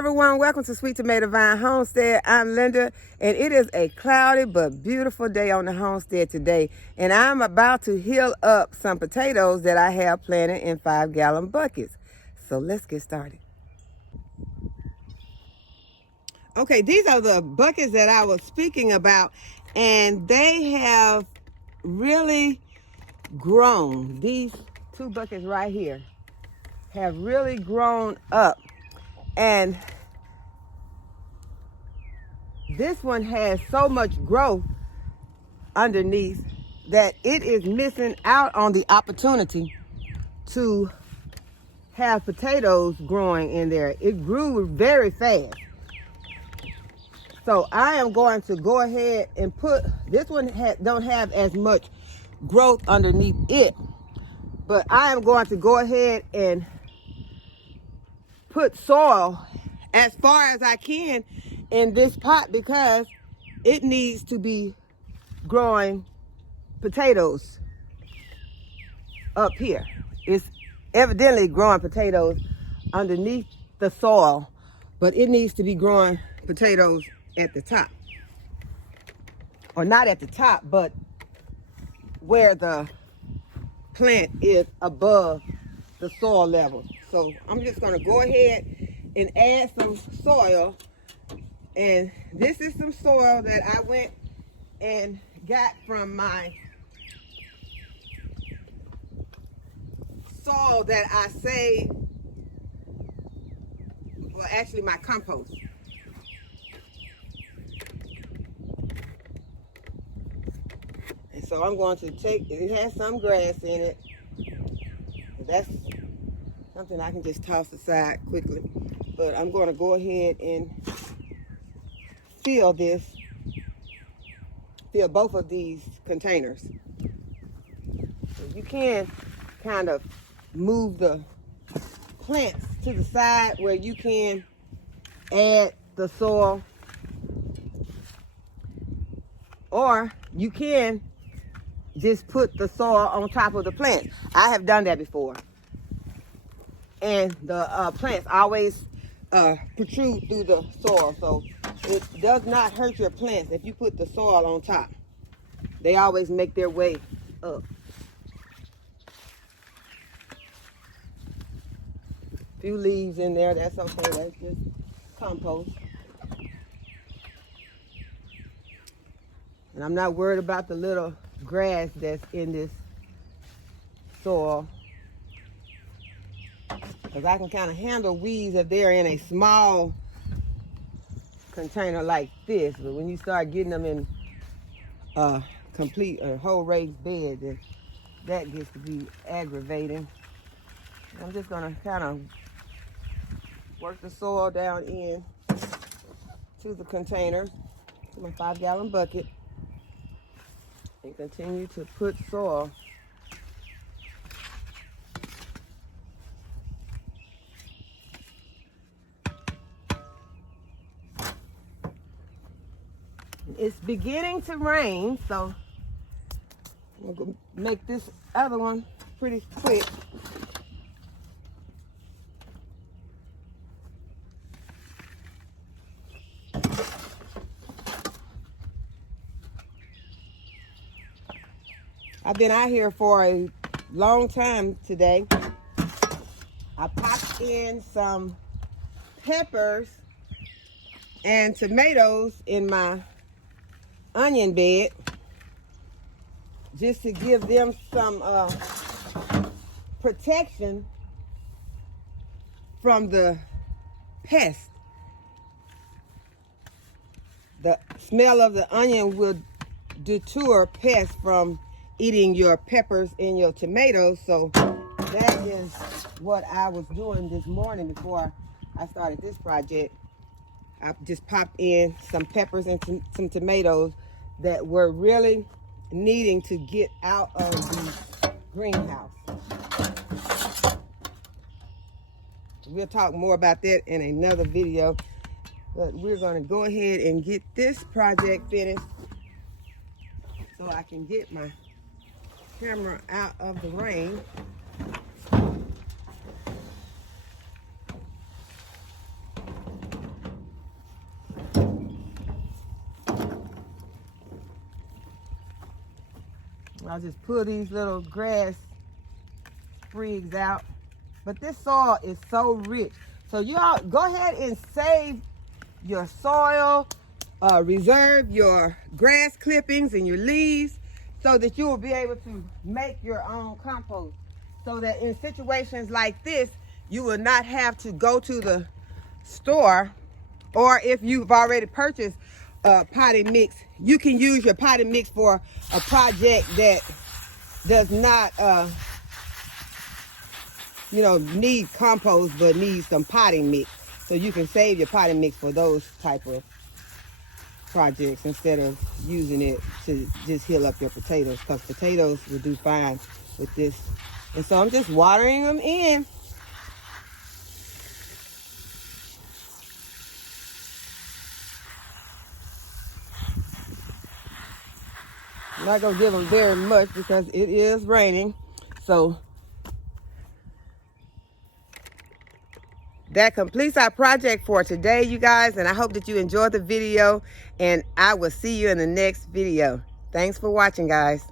everyone, welcome to Sweet Tomato Vine Homestead. I'm Linda, and it is a cloudy but beautiful day on the homestead today. And I'm about to heal up some potatoes that I have planted in 5-gallon buckets. So let's get started. Okay, these are the buckets that I was speaking about, and they have really grown. These two buckets right here have really grown up. And this one has so much growth underneath that it is missing out on the opportunity to have potatoes growing in there. It grew very fast. So I am going to go ahead and put, this one don't have as much growth underneath it, but I am going to go ahead and put soil as far as I can in this pot because it needs to be growing potatoes up here. It's evidently growing potatoes underneath the soil, but it needs to be growing potatoes at the top. Or not at the top, but where the plant is above the soil level. So I'm just gonna go ahead and add some soil. And this is some soil that I went and got from my soil that I saved, well actually my compost. And so I'm going to take, it has some grass in it. That's something I can just toss aside quickly. But I'm going to go ahead and fill both of these containers. So you can kind of move the plants to the side where you can add the soil, or you can just put the soil on top of the plants. I have done that before, and the plants always protrude through the soil, so it does not hurt your plants if you put the soil on top. They always make their way up. Few leaves in there, that's okay, that's just compost. And I'm not worried about the little grass that's in this soil, because I can kind of handle weeds if they're in a small container like this. But when you start getting them in a complete or whole raised bed, that gets to be aggravating. I'm just going to kind of work the soil down in to the container, to my 5-gallon bucket, and continue to put soil It's beginning to rain, so I'm going to make this other one pretty quick. I've been out here for a long time today. I popped in some peppers and tomatoes in my onion bed just to give them some protection from the pest. The smell of the onion will deter pests from eating your peppers and your tomatoes. So that is what I was doing this morning before I started this project. I just popped in some peppers and some tomatoes that were really needing to get out of the greenhouse. We'll talk more about that in another video, but we're going to go ahead and get this project finished so I can get my camera out of the rain. I'll just pull these little grass sprigs out. But this soil is so rich. So you all go ahead and save your soil, reserve your grass clippings and your leaves so that you will be able to make your own compost. So that in situations like this, you will not have to go to the store, or if you've already purchased a potting mix, you can use your potting mix for a project that does not need compost but needs some potting mix. So you can save your potting mix for those type of projects instead of using it to just heal up your potatoes, because potatoes will do fine with this. And so I'm just watering them in. I'm not gonna give them very much because it is raining. So that completes our project for today, you guys, and I hope that you enjoyed the video, and I will see you in the next video. Thanks for watching, guys.